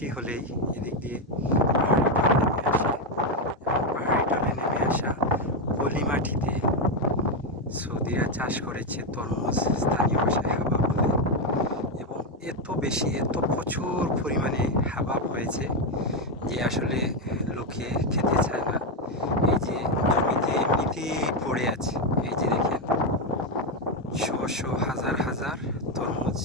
বৃষ্টি হলেই এদিক দিয়ে পাহাড়ি ঢলে নেমে আসা পলি মাটিতে সৌদিরা চাষ করেছে তরমুজ, স্থানীয় ভাষায় হাবাব বলে। এবং এত বেশি, এত প্রচুর পরিমাণে হাবাব হয়েছে যে আসলে লোকে খেতে চায় না। এই যে জমিতে এমনিতেই পড়ে আছে, এই যে দেখেন শো শো হাজার হাজার তরমুজ।